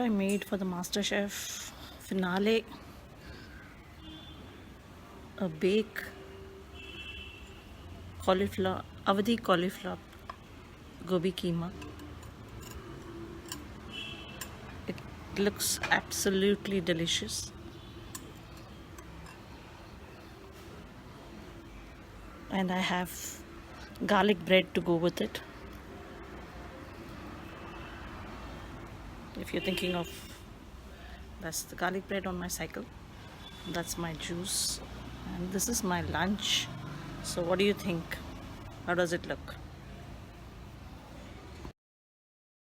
what I made for the MasterChef finale. A bake cauliflower, Avadi cauliflower, Gobhi keema. It looks absolutely delicious. And I have garlic bread to go with it. If you're thinking of, that's the garlic bread on my cycle. That's my juice. And this is my lunch. So what do you think? How does it look?